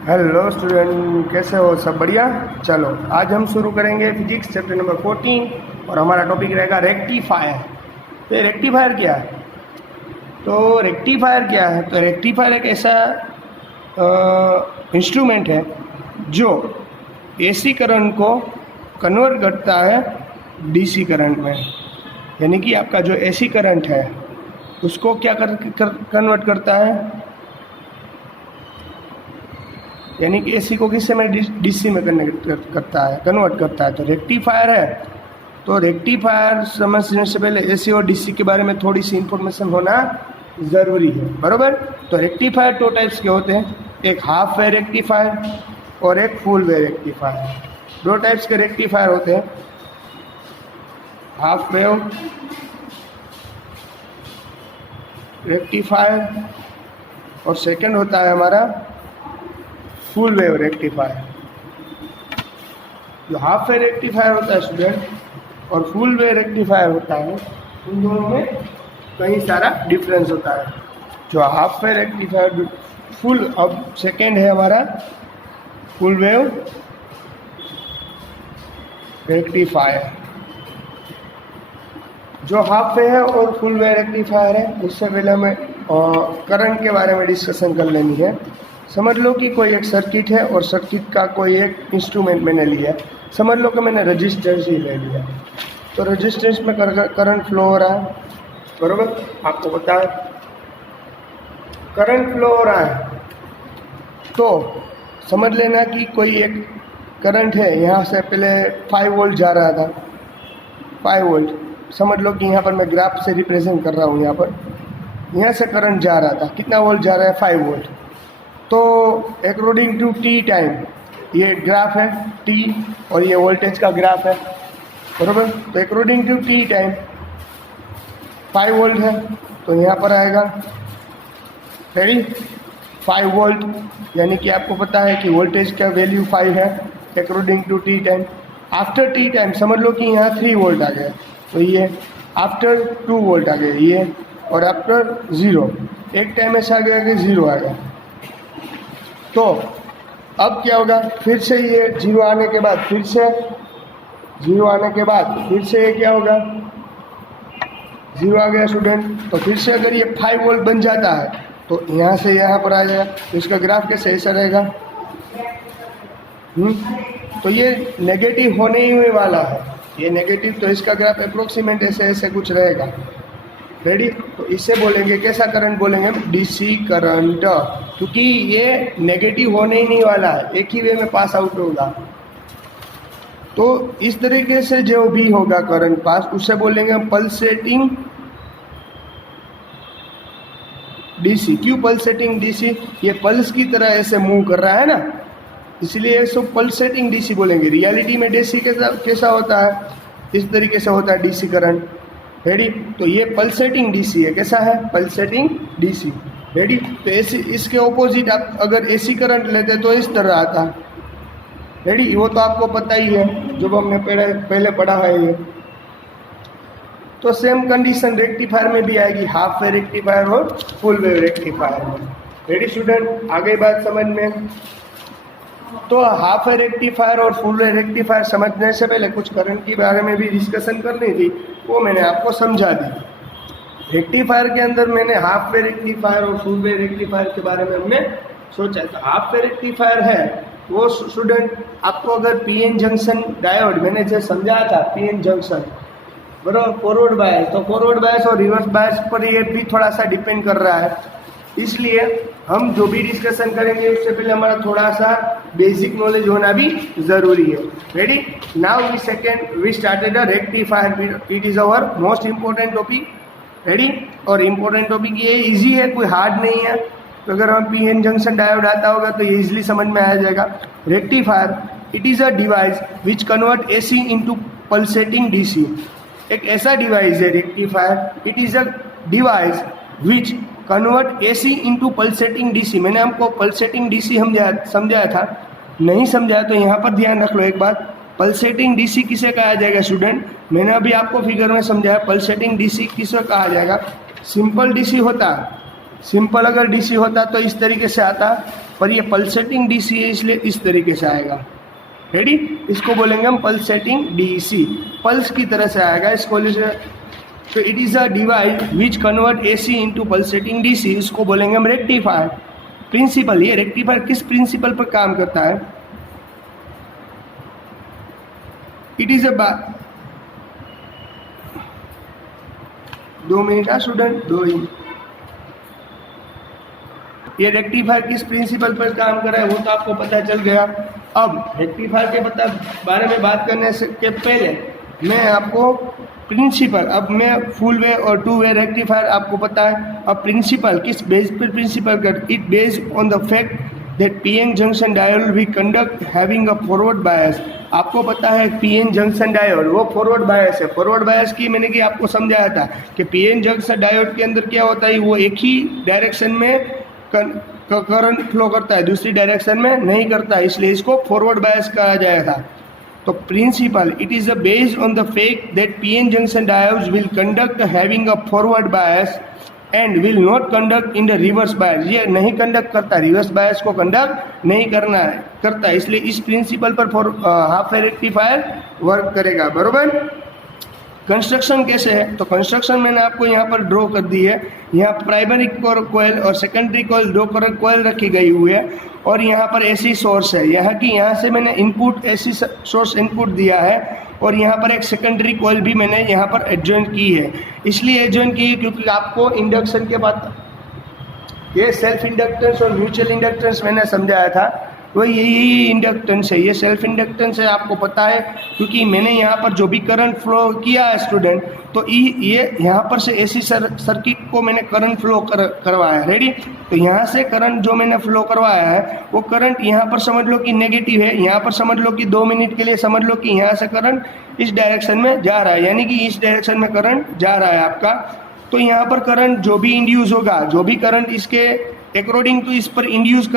Hello student, कैसे हो? सब बढ़िया। चलो आज हम शुरू करेंगे फिजिक्स चैप्टर नंबर 14 और हमारा टॉपिक रहेगा रेक्टिफायर। तो रेक्टिफायर क्या है? तो रेक्टिफायर एक ऐसा इंस्ट्रूमेंट है जो एसी करंट को कन्वर्ट करता है डीसी करंट में। यानी कि आपका जो एसी करंट है उसको क्या कन्वर्ट करता है, यानी कि एसी को किससे में डीसी में कन्वर्ट करता है। तो रेक्टिफायर है। तो रेक्टिफायर समझने से पहले एसी और डीसी के बारे में थोड़ी सी इंफॉर्मेशन होना ज़रूरी है, बरोबर। तो रेक्टिफायर दो टाइप्स के होते हैं, एक हाफ वेव रेक्टिफायर और एक फुल वेव रेक्टिफायर। दो टाइप्स के रेक्टिफायर होते हैं, हाफ वेव रेक्टिफायर और सेकंड होता है हमारा फुल वेव रेक्टिफायर। जो हाफ वेव रेक्टिफायर होता है स्टूडेंट और फुल वेव रेक्टिफायर होता है, उन दोनों में कई सारा डिफरेंस होता है। जो हाफ वेव रेक्टिफायर अब सेकेंड है हमारा फुल वेव रेक्टिफायर। जो हाफ वेव है और फुल वेव रेक्टिफायर है, उससे पहले हमें करंट के बारे में डिस्कशन कर लेनी है। समझ लो कि कोई एक सर्किट है और सर्किट का कोई एक इंस्ट्रूमेंट मैंने लिया। समझ लो कि मैंने रजिस्टेंस ही ले लिया। तो रजिस्टेंस में करंट फ्लो हो रहा है, बरोबर। आपको पता है करंट फ्लो हो रहा है। तो समझ लेना कि कोई एक करंट है, यहाँ से पहले 5 वोल्ट जा रहा था, 5 वोल्ट। समझ लो कि यहाँ पर मैं ग्राफ से रिप्रेजेंट कर रहा हूँ। यहाँ से करंट जा रहा था, कितना वोल्ट जा रहा है? 5 वोल्ट। तो अकॉर्डिंग टू टी टाइम, ये ग्राफ है टी और ये वोल्टेज का ग्राफ है, बरोबर। तो according to T time 5 volt है, तो यहाँ पर आएगा रेडी 5 वोल्ट। यानी कि आपको पता है कि वोल्टेज का वैल्यू 5 है according to T time. After T time समझ लो कि यहाँ 3 वोल्ट आ गया, तो ये आफ्टर 2 वोल्ट आ गया ये, और आफ्टर 0 एक टाइम ऐसा आ गया कि 0 आ गया। तो अब क्या होगा, फिर से ये 0 आने के बाद फिर से 0 आने के बाद फिर से ये क्या होगा, 0 आ गया स्टूडेंट। तो फिर से अगर ये 5 वोल्ट बन जाता है तो यहाँ से यहाँ पर आ जाएगा। तो इसका ग्राफ कैसे ऐसा रहेगा, तो ये नेगेटिव होने ही वाला है, ये नेगेटिव। तो इसका ग्राफ अप्रोक्सीमेट ऐसे ऐसे कुछ रहेगा, रेडी। तो इससे बोलेंगे कैसा करंट बोलेंगे हम? डीसी करंट, क्योंकि ये नेगेटिव होने ही नहीं वाला है, एक ही वे में पास आउट होगा। तो इस तरीके से जो भी होगा करंट पास, उससे बोलेंगे हम पल्सेटिंग डीसी। क्यों पल्सेटिंग डीसी? ये पल्स की तरह ऐसे मूव कर रहा है ना, इसलिए इसको पल्सेटिंग डीसी बोलेंगे। रियलिटी में डीसी कैसा होता है? इस तरीके से होता है डीसी करंट, रेडी। तो ये पल्सेटिंग डीसी है, कैसा है? Pulsating DC, ready. तो ऐसे इसके ऑपोजिट आप अगर एसी करंट लेते तो इस तरह आता है, रेडी। वो तो आपको पता ही है, जो हमने पहले पढ़ा है ये। तो सेम कंडीशन रेक्टिफायर में भी आएगी, हाफ वेव रेक्टिफायर और फुल वेव रेक्टिफायर में, रेडी स्टूडेंट। आगे बात समझ में। तो हाफ वेव रेक्टिफायर और फुल वेव रेक्टिफायर समझने से पहले कुछ करंट के बारे में भी डिस्कशन करनी थी, वो मैंने आपको समझा दी। रेक्टिफायर के अंदर मैंने हाफ वेव रेक्टिफायर और फुल वेव रेक्टिफायर के बारे में हमने सोचा। तो हाफ वेव रेक्टिफायर है वो स्टूडेंट, आपको अगर पीएन जंक्शन डायोड मैंने जो समझाया था, पीएन जंक्शन बराबर फॉरवर्ड बायस, तो फॉरवर्ड बायस और रिवर्स बायस पर ये भी थोड़ा सा डिपेंड कर रहा है। इसलिए हम जो भी डिस्कशन करेंगे उससे पहले हमारा थोड़ा सा बेसिक नॉलेज होना भी ज़रूरी है, ready. Now we started a rectifier, it is our most important topic, ready. और इम्पोर्टेंट टॉपिक ये इजी है, कोई हार्ड नहीं है। तो अगर हम पीएन जंक्शन डायोड आता होगा तो ये इजीली समझ में आ जाएगा। Rectifier it is a device which convert AC into pulsating DC. एक ऐसा डिवाइस है rectifier, it is a device which convert AC into pulsating DC. मैंने हमको पल्सेटिंग डीसी समझाया था, नहीं समझाया तो यहाँ पर ध्यान रख लो एक बात। पल्सेटिंग डीसी किसे कहा जाएगा स्टूडेंट? मैंने अभी आपको फिगर में समझाया, पल्सेटिंग डीसी किसे कहा जाएगा? सिंपल डीसी होता है, सिंपल अगर डीसी होता तो इस तरीके से आता, पर ये पल्सेटिंग डीसी है इसलिए इस तरीके से आएगा। रेडी, इसको बोलेंगे हम पल्सेटिंग डीसी, पल्स की तरह से आएगा इसको। तो it is a device which convert AC into pulsating DC, इसको बोलेंगे हम रेक्टिफायर। प्रिंसिपल, ये रेक्टिफायर किस प्रिंसिपल पर काम करता है? It is a 2 minute student, 2 ही। ये रेक्टिफायर किस प्रिंसिपल पर काम कर रहा है वो तो आपको पता चल गया। अब रेक्टिफायर के बारे में बात करने से के पहले मैं आपको प्रिंसिपल, अब मैं फुल वे और 2 वे रेक्टिफायर आपको पता है। अब प्रिंसिपल किस बेस पर प्रिंसिपल कर? It based on the fact that PN junction diode we conduct having a forward bias. आपको पता है पीएन जंक्शन डायोड वो फॉरवर्ड बायस है। फॉरवर्ड बायस की मैंने कि आपको समझाया था कि पीएन जंक्शन डायोड के अंदर क्या होता है, वो एक ही डायरेक्शन में करंट फ्लो करता है, दूसरी डायरेक्शन में नहीं करता, इसलिए इसको फॉरवर्ड बायस कहा जाएगा। तो principle, it is based on the fact that PN junction diodes will conduct having a forward bias and will not conduct in the reverse bias. ये नहीं कंडक्ट करता, रिवर्स बायस को कंडक्ट नहीं करता, इसलिए इस प्रिंसिपल पर हाफ वेव रेक्टिफायर वर्क करेगा। बरोबर। कंस्ट्रक्शन कैसे है? तो कंस्ट्रक्शन मैंने आपको यहाँ पर ड्रॉ कर दी है। यहाँ प्राइमरी कॉइल और सेकेंडरी कॉइल, 2 कॉइल रखी गई हुई है और यहाँ पर एसी सोर्स है। यहाँ से मैंने इनपुट एसी सोर्स इनपुट दिया है और यहाँ पर एक सेकेंडरी कॉइल भी मैंने यहाँ पर एडजॉइन की है। इसलिए एडजॉइन की क्योंकि आपको इंडक्शन के बाद ये सेल्फ इंडक्टेंस और म्यूचुअल इंडक्टेंस मैंने समझाया था, तो यही इंडक्टेंस है, ये सेल्फ इंडक्टेंस है, आपको पता है क्योंकि मैंने यहाँ पर जो भी करंट फ्लो किया है स्टूडेंट, तो ये यहाँ पर से एसी सर्किट को मैंने करंट फ्लो करवाया है। रेडी, तो यहाँ से करंट जो मैंने फ्लो करवाया है वो करंट यहाँ पर समझ लो कि नेगेटिव है, यहाँ पर समझ लो कि 2 मिनट के लिए समझ लो कि यहाँ से करंट इस डायरेक्शन में जा रहा है, यानी कि इस डायरेक्शन में करंट जा रहा है आपका। तो यहाँ पर करंट जो भी इंड्यूस होगा, जो भी करंट इसके अकॉर्डिंग टू इस पर इंड्यूस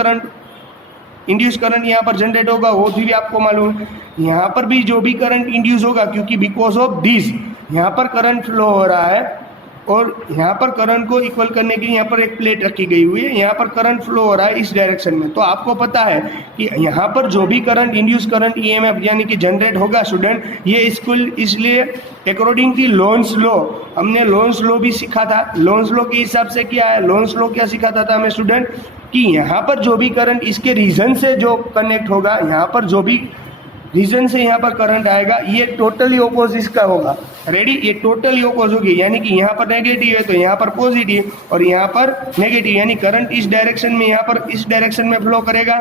करंट यहाँ पर जनरेट होगा वो भी आपको मालूम है। यहाँ पर भी जो भी करंट इंड्यूस होगा, क्योंकि बिकॉज ऑफ दिस यहाँ पर करंट फ्लो हो रहा है और यहाँ पर करंट को इक्वल करने के लिए यहाँ पर एक प्लेट रखी गई हुई है, यहाँ पर करंट फ्लो हो रहा है इस डायरेक्शन में। तो आपको पता है कि यहाँ पर जो भी करंट इंड्यूस करंट ईएमएफ यानी कि जनरेट होगा स्टूडेंट, ये स्कूल इसलिए अकॉर्डिंग टू लोन्स लॉ, हमने लोन्स लॉ भी सीखा था। लोन्स लॉ के हिसाब से क्या है, लोन्स लॉ क्या सिखाता था हमें स्टूडेंट कि यहाँ पर जो भी करंट इसके रीजन से जो कनेक्ट होगा, यहाँ पर जो भी रीजन से यहाँ पर करंट आएगा ये टोटली ऑपोजिट इसका होगा। रेडी, ये टोटली ऑपोजिट होगी, यानी कि यहाँ पर नेगेटिव है तो यहाँ पर पॉजिटिव और यहाँ पर नेगेटिव, यानी करंट इस डायरेक्शन में यहाँ पर इस डायरेक्शन में फ्लो करेगा।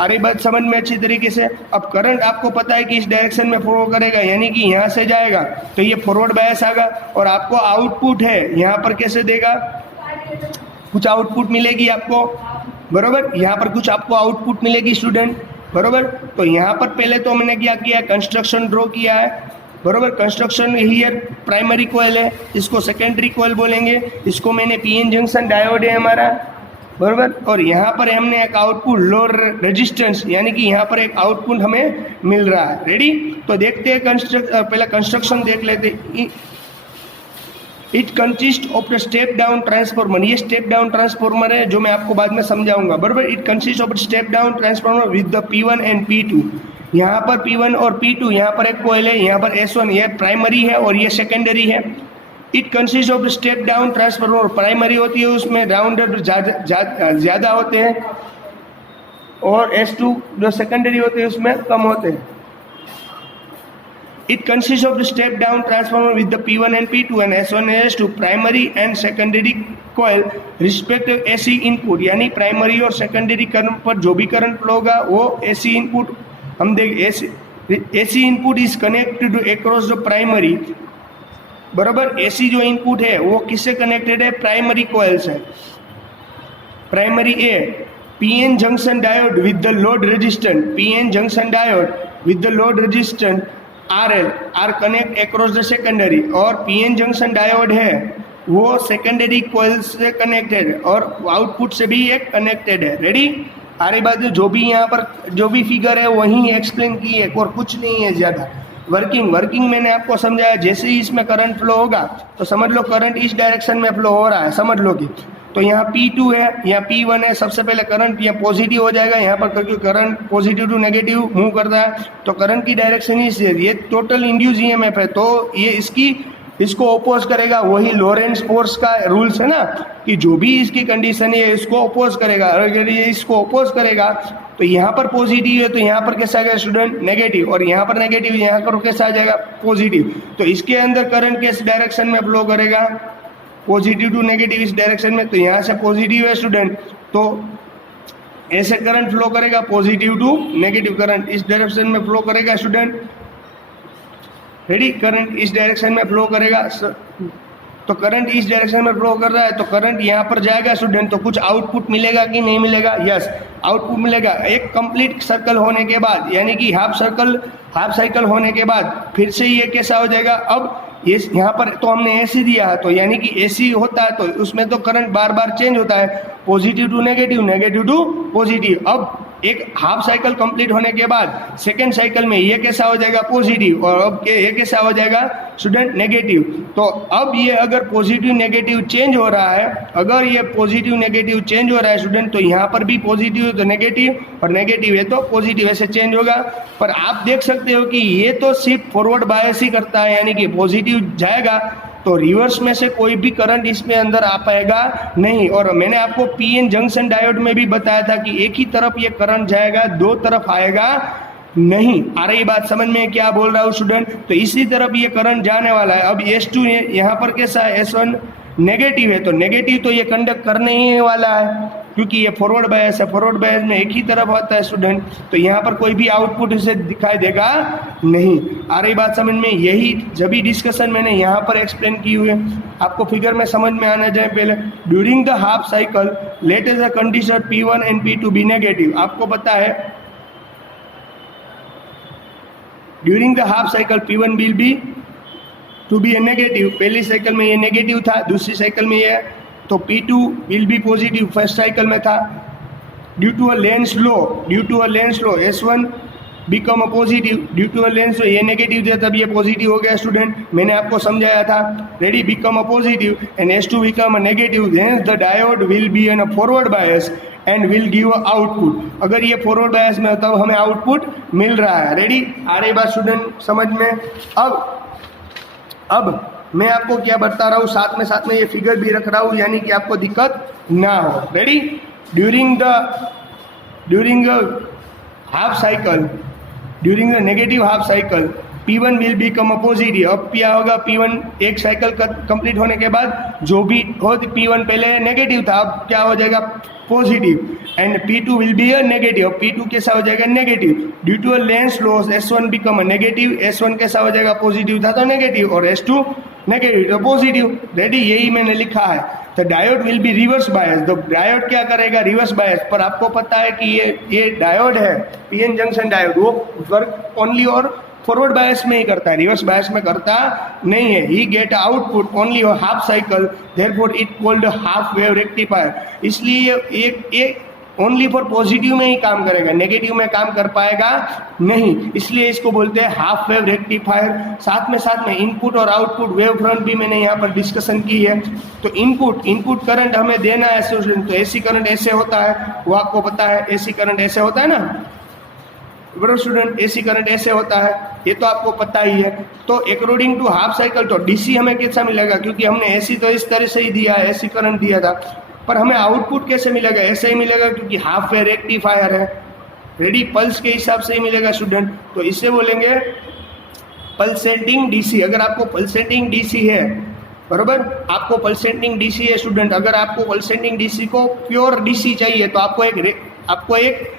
आ रही बात समझ में अच्छी तरीके से? अब करंट आपको पता है कि इस डायरेक्शन में फ्लो करेगा, यानी कि यहाँ से जाएगा तो ये फॉरवर्ड बायस आएगा और आपको आउटपुट है यहाँ पर कैसे देगा, कुछ आउटपुट मिलेगी आपको। बरोबर, यहाँ पर कुछ आपको आउटपुट मिलेगी स्टूडेंट। बरोबर, तो यहाँ पर पहले तो मैंने क्या किया, कंस्ट्रक्शन ड्रॉ किया है। बरोबर, कंस्ट्रक्शन हियर प्राइमरी कॉइल है, इसको सेकेंडरी कॉइल बोलेंगे, इसको मैंने पीएन जंक्शन डायोड है हमारा। बरोबर, और यहाँ पर हमने एक आउटपुट लो रेजिस्टेंस, यानी कि यहाँ पर एक आउटपुट हमें मिल रहा है। रेडी, तो देखते हैं पहले कंस्ट्रक्शन देख लेते। It consist of the step down transformer, ये स्टेप डाउन ट्रांसफॉर्मर है जो मैं आपको बाद में समझाऊंगा। बराबर, it consist of step down transformer with the P1 and P2। यहाँ पर P1 और P2, यहाँ पर एक कॉइल है, यहाँ पर S1, ये प्राइमरी है और ये सेकेंडरी है। It consist of step down transformer, primary होती है उसमें राउंडर ज़्यादा होते हैं और S2 जो सेकेंडरी होते हैं उसमें कम होते हैं। It consists of the step down transformer with the P1 and P2 and S1 and S2 primary and secondary coil respective AC input, यानी प्राइमरी और सेकेंडरी करंट पर जो भी करंट फ्लो होगा वो AC इनपुट हम देख AC input is connected across the primary. बराबर, AC जो इनपुट है वो किससे कनेक्टेड है, प्राइमरी कॉइल से। Primary a PN junction diode with the load resistant, PN junction diode with the load resistant RL are connect across the secondary, और PN junction diode है वो सेकेंडरी कॉइल से connected है और output से भी एक कनेक्टेड है। रेडी, आ रही बात है? जो भी यहाँ पर जो भी फिगर है वही एक्सप्लेन की है और कुछ नहीं है ज़्यादा। वर्किंग मैंने आपको समझाया, जैसे ही इसमें करंट फ्लो होगा तो समझ लो करंट इस डायरेक्शन में फ्लो हो रहा है, समझ लो कि तो यहाँ P2 है, यहाँ P1 है। सबसे पहले करंट यहाँ पॉजिटिव हो जाएगा यहाँ पर, क्योंकि current positive to negative move करता है, तो करंट की डायरेक्शन ही ये टोटल इंड्यूस ईएमएफ है, तो ये इसको अपोज करेगा। वही लॉरेंस फोर्स का रूल्स है ना कि जो भी इसकी कंडीशन है इसको अपोज करेगा। अगर ये इसको अपोज करेगा तो यहाँ पर पॉजिटिव है तो यहाँ पर कैसा आ जाएगा स्टूडेंट नेगेटिव, और यहाँ पर नेगेटिव यहाँ पर कैसा आ जाएगा पॉजिटिव। तो इसके अंदर करंट किस डायरेक्शन में फ्लो करेगा, पॉजिटिव टू नेगेटिव इस डायरेक्शन में। तो यहाँ से पॉजिटिव है स्टूडेंट, तो ऐसे करंट फ्लो करेगा, पॉजिटिव टू नेगेटिव करंट इस डायरेक्शन में फ्लो करेगा स्टूडेंट। रेडी, करंट इस डायरेक्शन में फ्लो करेगा, तो करंट इस डायरेक्शन में फ्लो कर रहा है तो करंट यहाँ पर जाएगा स्टूडेंट, तो कुछ आउटपुट मिलेगा कि नहीं मिलेगा, यस आउटपुट मिलेगा। एक कंप्लीट सर्कल होने के बाद, यानी कि हाफ साइकिल होने के बाद फिर से ये कैसा हो जाएगा। अब ये यहाँ पर तो हमने एसी दिया है, तो यानी कि एसी होता है तो उसमें तो करंट बार बार चेंज होता है, positive to negative, negative to positive. अब एक हाफ साइकिल कंप्लीट होने के बाद सेकेंड साइकिल में ये कैसा हो जाएगा पॉजिटिव, और अब ये कैसा हो जाएगा स्टूडेंट नेगेटिव। तो अब ये अगर पॉजिटिव नेगेटिव चेंज हो रहा है, अगर ये पॉजिटिव नेगेटिव चेंज हो रहा है स्टूडेंट, तो यहाँ पर भी पॉजिटिव है तो नेगेटिव, और नेगेटिव है तो पॉजिटिव, ऐसे चेंज होगा। पर आप देख सकते हो कि ये तो सिर्फ फॉरवर्ड बायस ही करता है, यानी कि पॉजिटिव जाएगा तो रिवर्स में से कोई भी करंट इसमें अंदर आ पाएगा नहीं। और मैंने आपको पीएन जंक्शन डायोड में भी बताया था कि एक ही तरफ ये करंट जाएगा, दो तरफ आएगा नहीं। आ रही बात समझ में क्या बोल रहा हूँ स्टूडेंट? तो इसी तरफ ये करंट जाने वाला है। अब S2 यहाँ पर कैसा है, S1 नेगेटिव है, तो नेगेटिव तो ये कंडक्ट करने ही वाला है, क्योंकि ये फॉरवर्ड बायस है। फॉरवर्ड बायस में एक ही तरफ आता है स्टूडेंट, तो यहाँ पर कोई भी आउटपुट इसे दिखाई देगा नहीं। आ रही बात समझ में? यही जब भी डिस्कशन मैंने यहाँ पर एक्सप्लेन की हुई है, आपको फिगर में समझ में आना चाहिए। पहले during the half cycle let us a condition P1 and P2 be negative. आपको पता है during the half cycle P1 will be to be a negative. पहली साइकिल में ये नेगेटिव था, दूसरी साइकिल में ये, तो P2 will be positive first cycle में था। Due to a Lenz law S1 become a positive, due to a Lenz law ये नेगेटिव था तब ये पॉजिटिव हो गया स्टूडेंट, मैंने आपको समझाया था। Ready, become a positive and S2 become a negative, then the diode will be in a forward bias and will give a output. अगर ये फॉरवर्ड बायस में तब हमें आउटपुट मिल रहा है। रेडी, आ रही बात स्टूडेंट समझ में? अब मैं आपको क्या बता रहा हूँ, साथ में ये फिगर भी रख रहा हूँ, यानी कि आपको दिक्कत ना हो। Ready, during the half cycle, during the negative half cycle P1 will become a positive. अब क्या होगा, P1 एक साइकिल कंप्लीट होने के बाद जो भी हो, P1 पहले नेगेटिव था, अब क्या हो जाएगा positive, and P2 will be a negative. P2 कैसा हो जाएगा negative, due to a Lenz laws S1 become a negative, S1 कैसा हो जाएगा पॉजिटिव था तो नेगेटिव, और S2 नेगेटिव तो पॉजिटिव। रेडी, यही मैंने लिखा है। तो diode will be reverse bias, तो डायोड क्या करेगा रिवर्स बायस। पर आपको पता है कि ये डायोड है पीएन जंक्शन डायोड, वो वर्क ओनली और फॉरवर्ड बायस में ही करता है, रिवर्स बायस में करता नहीं है। He get output only on half cycle, therefore it called half wave rectifier. इसलिए एक ओनली फॉर पॉजिटिव में ही काम करेगा, नेगेटिव में काम कर पाएगा नहीं, इसलिए इसको बोलते हैं हाफ वेव रेक्टिफायर। साथ में इनपुट और आउटपुट वेव फ्रंट भी मैंने यहाँ पर डिस्कशन की है। तो इनपुट करंट हमें देना है स्टूडेंट, तो एसी करंट ऐसे होता है, वो आपको पता है, एसी करंट ऐसे होता है ना बड़े स्टूडेंट, एसी करंट ऐसे होता है, ये तो आपको पता ही है। तो अकॉर्डिंग टू हाफ साइकिल तो डीसी हमें कैसा मिलेगा, क्योंकि हमने एसी तो इस तरह से ही दिया है, एसी करंट दिया था, पर हमें आउटपुट कैसे मिलेगा, ऐसे ही मिलेगा क्योंकि हाफ वेव रेक्टिफायर है। रेडी, पल्स के हिसाब से ही मिलेगा स्टूडेंट, तो इसे बोलेंगे पल्सेटिंग डीसी। अगर आपको पल्सेटिंग डीसी है, बरोबर, आपको पल्सेटिंग डीसी है स्टूडेंट, अगर आपको पल्सेटिंग डीसी को प्योर डीसी चाहिए तो आपको एक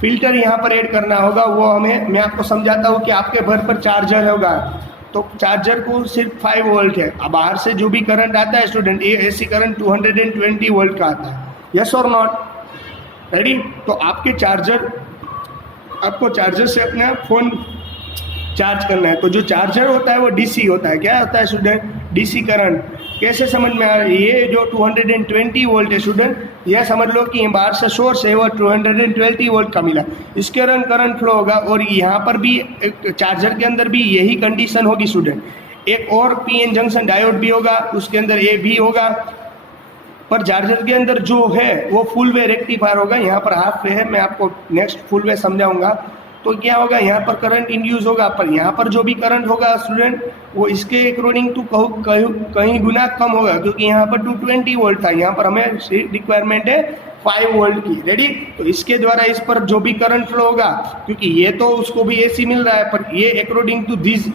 फिल्टर यहाँ पर ऐड करना होगा। वो मैं आपको समझाता हूँ कि आपके घर पर चार्जर होगा, तो चार्जर को सिर्फ 5 वोल्ट है। अब बाहर से जो भी करंट आता है स्टूडेंट, ये एसी करंट 220 वोल्ट का आता है, यस और नॉट? रेडी, तो आपको चार्जर से अपना फोन चार्ज करना है, तो जो चार्जर होता है वो डीसी होता है। क्या होता है स्टूडेंट? DC current. कैसे समझ में आ रहा है? ये जो 220 वोल्ट है स्टूडेंट, यह समझ लो कि बाहर से सोर्स है वो 220 वोल्ट का मिला, इसके करंट फ्लो होगा। और यहाँ पर भी चार्जर के अंदर भी यही कंडीशन होगी स्टूडेंट। एक और पीएन जंक्शन डायोड भी होगा, उसके अंदर ये भी होगा, पर चार्जर के अंदर जो है वो फुल वे रेक्टिफायर होगा, यहाँ पर हाफ वे है, मैं आपको नेक्स्ट फुल वे समझाऊंगा। तो क्या होगा, यहाँ पर करंट इंड्यूस होगा, पर यहाँ पर जो भी करंट होगा स्टूडेंट वो इसके अकॉर्डिंग टू कहीं गुना कम होगा, क्योंकि यहाँ पर 220 वोल्ट था, यहाँ पर हमें रिक्वायरमेंट है 5 वोल्ट की। रेडी? तो इसके द्वारा इस पर जो भी करंट फ्लो होगा, क्योंकि ये तो उसको भी एसी मिल रहा है, पर ये अकॉर्डिंग टू दिस,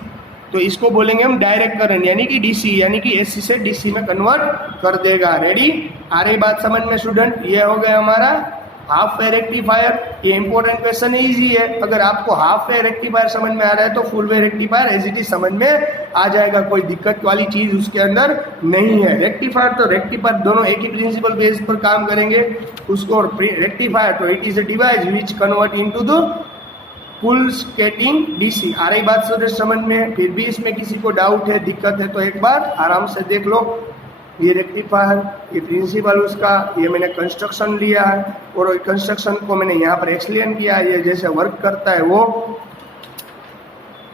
तो इसको बोलेंगे हम डायरेक्ट करंट, यानी कि डीसी, यानी कि एसी से डीसी में कन्वर्ट कर देगा। रेडी? आ रही बात समझ में स्टूडेंट? ये हो गया हमारा हाफ वे रेक्टिफायर। ये इंपॉर्टेंट क्वेश्चन है, इजी है। अगर आपको हाफ वे रेक्टिफायर समझ में आ रहा है तो full wave rectifier as it is समझ में आ जाएगा, कोई दिक्कत वाली चीज उसके अंदर नहीं है। रेक्टिफायर तो रेक्टिफायर दोनों एक ही प्रिंसिपल बेस पर काम करेंगे। उसको रेक्टिफायर तो it is a device which convert into the full skating DC. आ रही बात समझ में? फिर भी इसमें किसी को डाउट है, दिक्कत है, तो एक बार आराम से देख लो। ये रेक्टिफायर, ये प्रिंसिपल उसका, ये मैंने कंस्ट्रक्शन लिया है और कंस्ट्रक्शन को मैंने यहाँ पर एक्सप्लेन किया है, ये जैसे वर्क करता है वो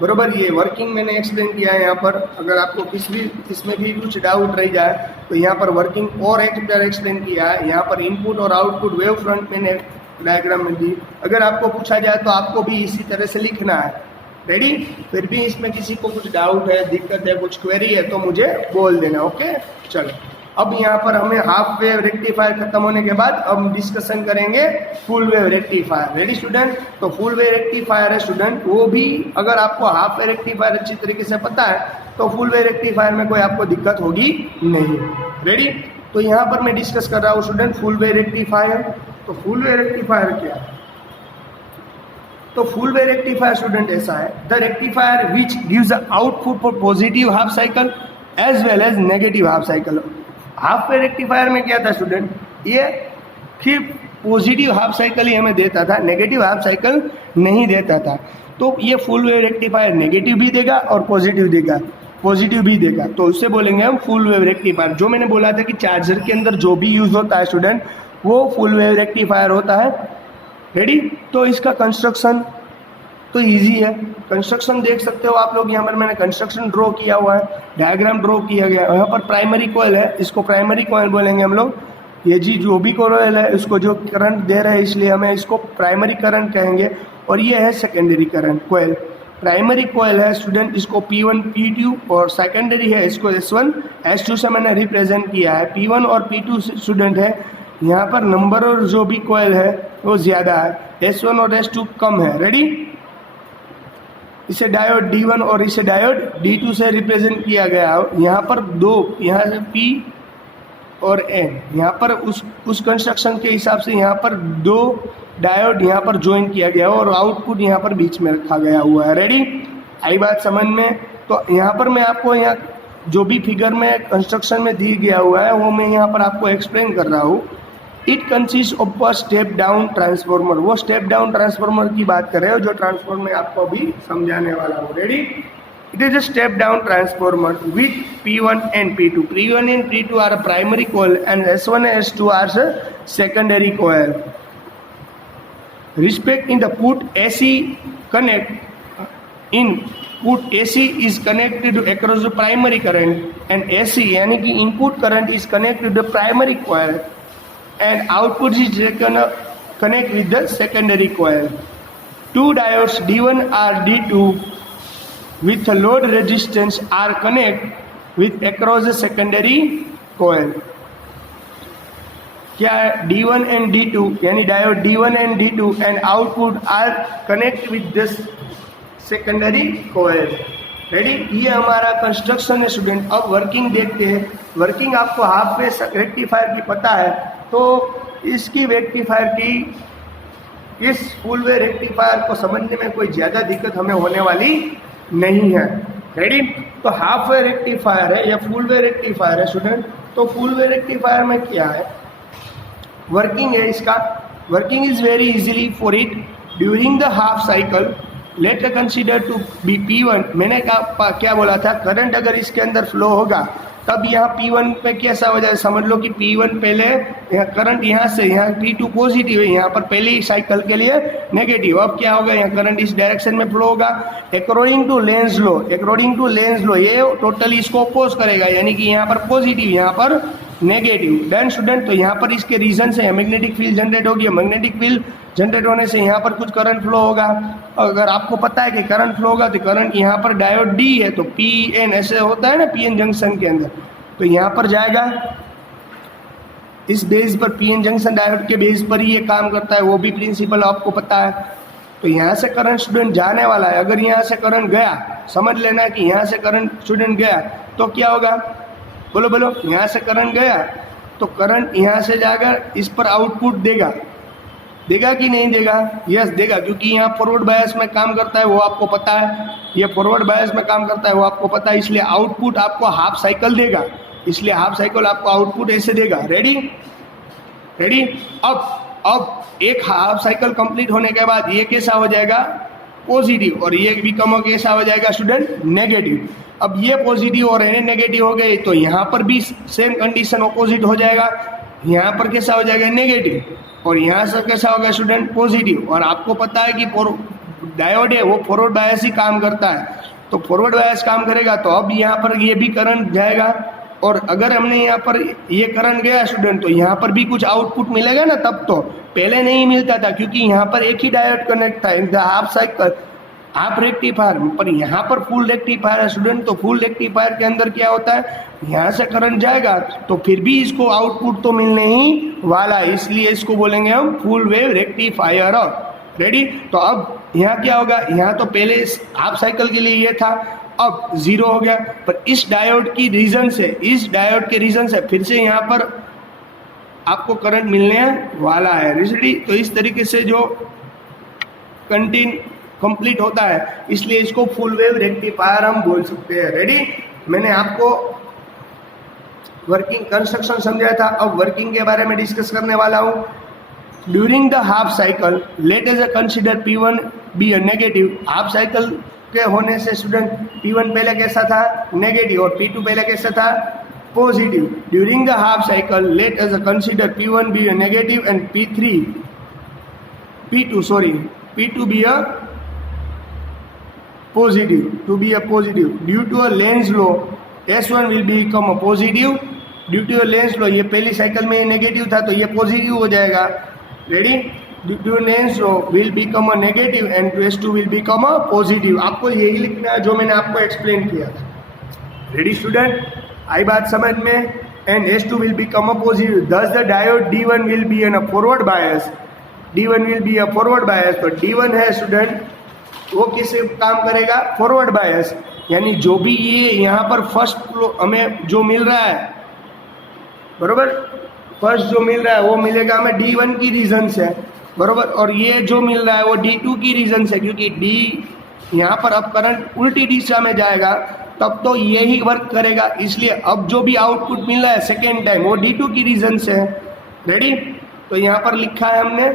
बरोबर, ये वर्किंग मैंने एक्सप्लेन किया है यहाँ पर। अगर आपको इसमें भी कुछ डाउट रह जाए तो यहाँ पर वर्किंग और एक बार एक्सप्लेन किया है। यहाँ पर इनपुट और आउटपुट वेव फ्रंट मैंने डायग्राम में दी। अगर आपको पूछा जाए तो आपको भी इसी तरह से लिखना है। रेडी? फिर भी इसमें किसी को कुछ डाउट है, दिक्कत है, कुछ क्वेरी है तो मुझे बोल देना। ओके, चलो। अब यहाँ पर हमें हाफ वेव रेक्टिफायर खत्म होने के बाद अब हम डिस्कशन करेंगे full wave rectifier. Ready student? तो फुल वेव रेक्टिफायर है स्टूडेंट, वो भी अगर आपको हाफ वेव रेक्टिफायर अच्छी तरीके से पता है तो फुल वेव रेक्टिफायर में कोई आपको दिक्कत होगी नहीं। रेडी? तो यहाँ पर मैं डिस्कस कर रहा हूँ स्टूडेंट फुल वेव रेक्टिफायर। तो फुल वेव रेक्टिफायर क्या है? तो फुल वे रेक्टिफायर स्टूडेंट ऐसा है, the rectifier which gives the output for positive half cycle as well as negative half cycle. Half wave rectifier में क्या था स्टूडेंट? ये सिर्फ पॉजिटिव हाफ साइकिल ही हमें देता था, नेगेटिव हाफ साइकिल नहीं देता था। तो ये फुल वेव रेक्टिफायर नेगेटिव भी देगा और पॉजिटिव भी देगा, तो उससे बोलेंगे हम फुल वेव रेक्टिफायर। जो मैंने बोला था कि चार्जर के अंदर जो भी यूज होता है स्टूडेंट वो फुल वेव रेक्टिफायर होता है। रेडी? तो इसका कंस्ट्रक्शन तो इजी है, कंस्ट्रक्शन देख सकते हो आप लोग। यहाँ पर मैंने कंस्ट्रक्शन ड्रॉ किया हुआ है, डायग्राम ड्रॉ किया गया है। यहाँ पर प्राइमरी कॉइल है, इसको प्राइमरी कॉइल बोलेंगे हम लोग। ये जी जो भी कॉइल है उसको जो करंट दे रहे हैं इसलिए हमें इसको प्राइमरी करंट कहेंगे। और ये है secondary current coil. Primary coil है स्टूडेंट, इसको P1 P2 और सेकेंडरी है इसको S1 S2 से मैंने रिप्रेजेंट किया है। P1 और P2 स्टूडेंट है, यहाँ पर नंबर और जो भी कॉइल है वो ज़्यादा है, S1 और S2 कम है। रेडी? इसे डायोड D1 और इसे डायोड D2 से रिप्रेजेंट किया गया है। यहाँ पर दो, यहाँ से P और N, यहाँ पर उस कंस्ट्रक्शन के हिसाब से यहाँ पर दो डायोड यहाँ पर ज्वाइन किया गया और आउटपुट यहाँ पर बीच में रखा गया हुआ है। रेडी? आई बात समझ में? तो यहाँ पर मैं आपको यहाँ जो भी फिगर में कंस्ट्रक्शन में दी गया हुआ है वो मैं यहाँ पर आपको एक्सप्लेन कर रहा हूँ। It consist of a step down transformer. वो स्टेप डाउन ट्रांसफॉर्मर की बात कर रहे हो जो ट्रांसफॉर्मर मैं आपको अभी समझाने वाला हूँ। Ready? It is a step down transformer with P1 and P2. P1 and P2 are a primary coil and S1 and S2 are a secondary coil. Respect in the put AC connect in put AC is connected across the primary current and AC यानी कि input current is connected to the primary coil and output is connect with the secondary coil. Two diodes D1 or D2 with a load resistance are connect with across the secondary coil. क्या है? D1 and D2 यानी diode D1 and D2 and output are connect with this secondary coil. Ready? ये हमारा construction है student. अब working देखते हैं। Working आपको हाफ वे रेक्टिफायर की पता है तो इसकी रेक्टिफायर की इस फुल वे रेक्टिफायर को समझने में कोई ज़्यादा दिक्कत हमें होने वाली नहीं है। रेडी? तो हाफ वे रेक्टिफायर है या फुल वे रेक्टिफायर है स्टूडेंट। तो फुल वे रेक्टिफायर में क्या है? वर्किंग है इसका। Working is very easily for it during the half cycle let consider to be P1। मैंने क्या बोला था? करंट अगर इसके अंदर फ्लो होगा तब यहाँ P1 पे कैसा हो जाए? समझ लो कि P1 पहले यहाँ करंट यहाँ से यहाँ P2 पॉजिटिव है, यहाँ पर पहली साइकिल के लिए नेगेटिव। अब क्या होगा? यहाँ करंट इस डायरेक्शन में फ्लो होगा according to Lenz law. According to Lenz law ये टोटली इसको अपोज करेगा, यानी कि यहाँ पर पॉजिटिव यहाँ पर नेगेटिव। Done student. तो यहाँ पर इसके रीजन से मैग्नेटिक फील्ड जनरेट होगी, मैग्नेटिक फील्ड जनरेट होने से यहाँ पर कुछ करंट फ्लो होगा। अगर आपको पता है कि करंट फ्लो होगा तो करंट यहाँ पर डायोड डी है तो पी एन ऐसे होता है ना पीएन जंक्शन के अंदर, तो यहाँ पर जाएगा इस बेस पर, पीएन जंक्शन डायोड के बेस पर ही ये काम करता है, वो भी प्रिंसिपल आपको पता है। तो यहाँ से करंट स्टूडेंट जाने वाला है, अगर यहाँ से करंट गया, समझ लेना कि यहाँ से करंट स्टूडेंट गया तो क्या होगा, बोलो बोलो, यहाँ से करंट गया तो करंट यहाँ से जाकर इस पर आउटपुट देगा, देगा कि नहीं देगा? यस देगा, क्योंकि यहाँ फॉरवर्ड बायस में काम करता है वो आपको पता है, ये फॉरवर्ड बायस में काम करता है वो आपको पता है, इसलिए आउटपुट आपको हाफ साइकिल देगा, इसलिए हाफ साइकिल आपको आउटपुट ऐसे देगा। Ready ready. अब एक हाफ साइकिल कंप्लीट होने के बाद ये कैसा हो जाएगा, पॉजिटिव, और ये बिकम कैसा हो जाएगा स्टूडेंट, नेगेटिव। अब ये पॉजिटिव और ये नेगेटिव हो गए तो यहाँ पर भी सेम कंडीशन अपोजिट हो जाएगा, यहाँ पर कैसा हो जाएगा, नेगेटिव, और यहाँ से कैसा होगा स्टूडेंट, पॉजिटिव। और आपको पता है कि डायोड है वो फॉरवर्ड बायस ही काम करता है, तो फॉरवर्ड बायस काम करेगा तो अब यहाँ पर ये भी करंट जाएगा, और अगर हमने यहाँ पर ये करंट गया स्टूडेंट तो यहाँ पर भी कुछ आउटपुट मिलेगा ना, तब तो पहले नहीं मिलता था क्योंकि यहाँ पर एक ही डायोड कनेक्ट था in the half cycle half rectifier, पर यहाँ पर फुल रेक्टिफायर है स्टूडेंट, तो फुल रेक्टिफायर के अंदर क्या होता है, यहाँ से करंट जाएगा तो फिर भी इसको आउटपुट तो मिलने ही वाला है, इसलिए इसको बोलेंगे हम फुल वेव रेक्टिफायर। रेडी। तो अब यहाँ क्या होगा, यहाँ तो पहले हाफ साइकिल के लिए ये था, अब जीरो हो गया, पर इस डायोड की रीजन से, इस डायोड के रीजन से फिर से यहाँ पर आपको करंट मिलने वाला है। रेडी। तो इस तरीके से जो कंप्लीट होता है, इसलिए इसको फुल वेव रेक्टिफायर हम बोल सकते हैं। रेडी। मैंने आपको वर्किंग कंस्ट्रक्शन समझाया था, अब वर्किंग के बारे में डिस्कस करने वाला हूँ। During the half cycle let us consider P1 be a negative. Half cycle के होने से स्टूडेंट P1 पहले कैसा था, नेगेटिव, और P2 पहले कैसा था, positive. During the half cycle let us consider P1 be a negative and P2 be a positive, to be a positive. Due to a Lenz law, S1 will become a positive. Due to a Lenz law, ये पहली cycle में negative था तो ये positive हो जाएगा। Ready. Due to a Lenz law will become a negative and S2 will become a positive। आपको यही लिखना है जो मैंने आपको एक्सप्लेन किया था। रेडी स्टूडेंट, आई बात समझ में। and S2 will become a positive, thus the diode D1 will be in a forward bias, D1 will be a forward bias। तो D1 है स्टूडेंट वो किसे काम करेगा, फॉरवर्ड बायस, यानी जो भी ये यहाँ पर फर्स्ट फ्लो हमें जो मिल रहा है, बरोबर, फर्स्ट जो मिल रहा है वो मिलेगा हमें D1 की रीजन से, बरोबर, और ये जो मिल रहा है वो D2 की रीजन से, क्योंकि D यहाँ पर अब करंट उल्टी दिशा में जाएगा तब तो ये ही वर्क करेगा, इसलिए अब जो भी आउटपुट मिल रहा है सेकेंड टाइम वो D2 की रीजन से है। रेडी। तो यहाँ पर लिखा है हमने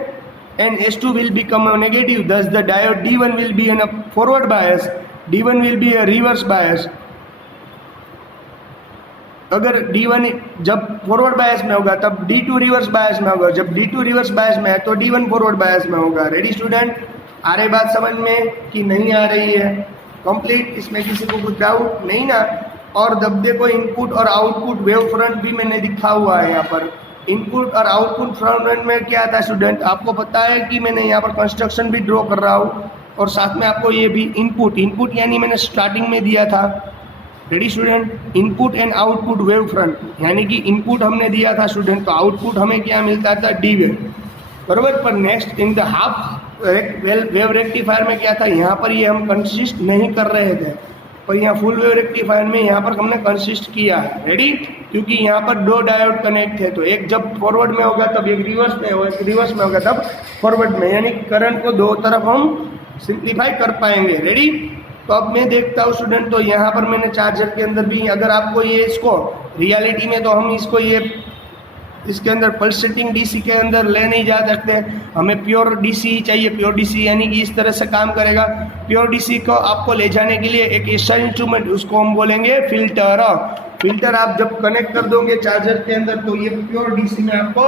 and S2 will become a negative, thus the diode D1 will be in a forward bias, D1 will be a reverse bias। अगर D1 जब फॉरवर्ड बायस में होगा तब D2 रिवर्स बायस में होगा, जब D2 रिवर्स बायस में है तो D1 फॉरवर्ड बायस में होगा। रेडी स्टूडेंट, आ रही बात समझ में कि नहीं आ रही है, कंप्लीट, इसमें किसी को कुछ डाउट नहीं ना। और जब देखो इनपुट और आउटपुट वेव फ्रंट भी मैंने दिखा हुआ है यहाँ पर, इनपुट और आउटपुट फ्रंट में क्या था स्टूडेंट, आपको पता है कि मैंने यहाँ पर कंस्ट्रक्शन भी ड्रॉ कर रहा हूँ और साथ में आपको ये भी इनपुट यानी मैंने स्टार्टिंग में दिया था। Ready student, input and output wave front, यानी कि इनपुट हमने दिया था स्टूडेंट तो आउटपुट हमें क्या मिलता था, डी वेव, बराबर। पर next in the half wave rectifier में क्या था, यहाँ पर ये हम कंसिस्ट नहीं कर रहे थे, पर यहाँ फुल वेव रेक्टिफायर में यहाँ पर हमने कंसिस्ट किया है। रेडी। क्योंकि यहाँ पर दो डायोड कनेक्ट है तो एक जब फॉरवर्ड में होगा तब एक रिवर्स में होगा, एक रिवर्स में होगा तब फॉरवर्ड में, यानी करंट को दो तरफ हम सिंप्लीफाई कर पाएंगे। रेडी। तो अब मैं देखता हूँ स्टूडेंट, तो यहाँ पर मैंने चार्जर के अंदर भी, अगर आपको ये इसको रियलिटी में तो हम इसको ये इसके अंदर पल्सेटिंग डीसी के अंदर ले नहीं जा सकते, हमें प्योर डीसी ही चाहिए। प्योर डीसी यानी कि इस तरह से काम करेगा। प्योर डीसी को आपको ले जाने के लिए एक ऐसा इंस्ट्रूमेंट, उसको हम बोलेंगे फिल्टर। फिल्टर आप जब कनेक्ट कर दोगे चार्जर के अंदर तो ये प्योर डीसी में आपको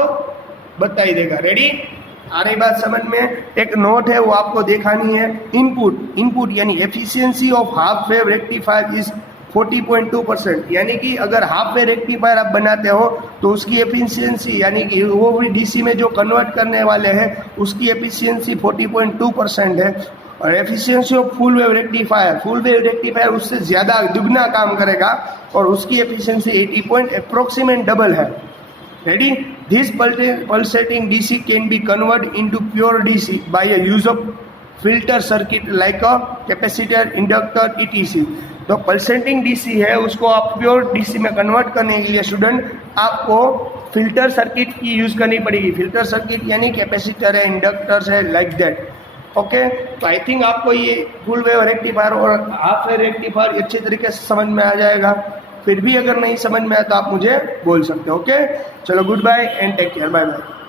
बताई देगा। रेडी। आ रही बात समझ में। एक नोट है वो आपको दिखानी है। इनपुट यानी efficiency of half wave rectifier is 40.2%, यानी कि अगर हाफ वे रेक्टिफायर आप बनाते हो तो उसकी एफिशिएंसी यानी कि वो भी डीसी में जो कन्वर्ट करने वाले हैं उसकी एफिशिएंसी 40.2% है। और efficiency of full wave rectifier उससे ज़्यादा दुगना काम करेगा और उसकी एफिशिएंसी 80 अप्रोक्सीमेट डबल है। Ready, this pulsating DC can be convert into pure DC by a use of filter circuit like a capacitor, inductor, etc. तो पल्सेटिंग डीसी है उसको आप प्योर डीसी में कन्वर्ट करने के लिए स्टूडेंट आपको फिल्टर सर्किट की यूज़ करनी पड़ेगी। फिल्टर सर्किट यानी कैपेसिटर है, इंडक्टर्स है, लाइक दैट। ओके, तो आई थिंक आपको ये फुल वेव रेक्टिफायर और हाफ वेव रेक्टिफायर अच्छे तरीके से समझ में आ जाएगा। फिर भी अगर नहीं समझ में आया तो आप मुझे बोल सकते हो। ओके, चलो good bye and take care, bye bye.